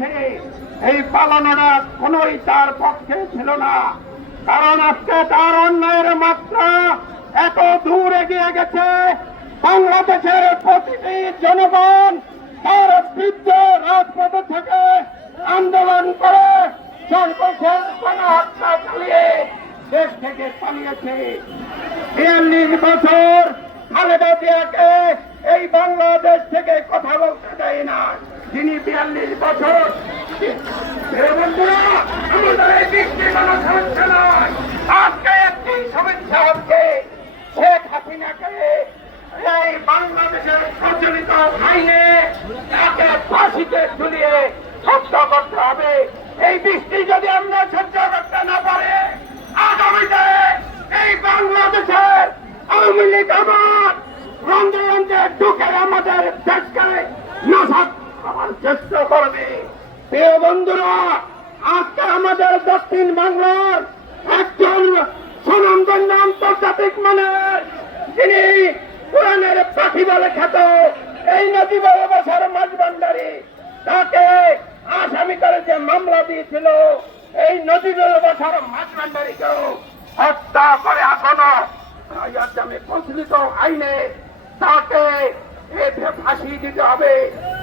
পালিয়েছে, এই পালানোটা কোনোই তার পক্ষে ছিল না। কারণ আজকে তার অন্যায়ের মাত্রা এত দূর এগিয়ে গেছে, বাংলাদেশের প্রতিটি জনগণ তার বিরুদ্ধে রাজপথ থেকে আন্দোলন করে সর্বশেষ গণহত্যা চালিয়ে দেশ থেকে পালিয়েছে। ৪২ বছর খালেদা জিয়াকে এই বাংলাদেশ থেকে কথা বলতে দেয় না। যিনি ৪২ বছর, বন্ধুরা, আমাদের এই বৃষ্টি কোনো সমস্যা নয়। আজকে একটি সমস্যা হচ্ছে, শেখ হাসিনাকে এই বাংলাদেশের প্রচলিত আইনে তাকে ফাঁসিতে ঝুলিয়ে হত্যা করতে হবে। এই বৃষ্টি যদি আমরা সহ্য করতে না পারে, আগামীতে এই বাংলাদেশের আওয়ামী লীগ আবার রন্ধে রন্ধে ঢুকে আমাদের দেশকে নাশক করার চেষ্টা করবে। প্রিয় বন্ধুরা, আজকে আমাদের দক্ষিণ বাংলার একজন স্বনামধন্য আন্তর্জাতিক মানের, যিনি কোরআনের পাখি বলে খ্যাত এই নদীব বছর মাঝবান্ডারি, তাকে আসামি করে যে মামলা দিয়েছিল, এই নদীব বছর মাঝবান্ডারিকেও হত্যা করে এখনো প্রচলিত আইনে তাকে ফাঁসি দিতে হবে।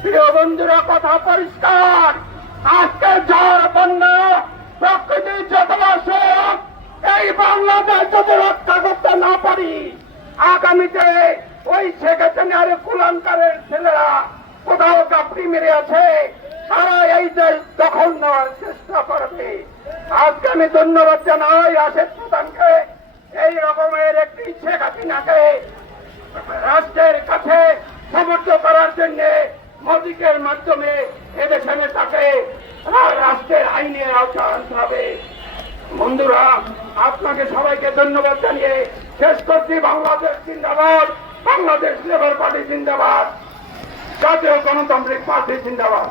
প্রিয় বন্ধুরা, কথা পরিষ্কার, আজকে ঝড় বন্যা প্রকৃতির যত আসুক, এই বাংলাদেশ যদি রক্ষা করতে না পারি, আগামীতে ওই শেখ হাসিনার কুলাঙ্কারের ছেলেরা কোথাও চাকরি মেরে আছে, তারা এই দেশ দখল নেওয়ার চেষ্টা করবে। আজকে আমি ধন্যবাদ জানাই আশেক প্রধানকে, এই রকমের একটি শেখ হাসিনাকে রাষ্ট্রের কাছে সমর্থ করার জন্য মোদিকের মাধ্যমে এদেশে তাকে রাষ্ট্রের আইনের আওতায় আনতে হবে। বন্ধুরা, আপনাকে সবাইকে ধন্যবাদ জানিয়ে শেষ করছি। বাংলাদেশ জিন্দাবাদ, বাংলাদেশ লেবার পার্টি জিন্দাবাদ, জাতীয় গণতান্ত্রিক পার্টি জিন্দাবাদ।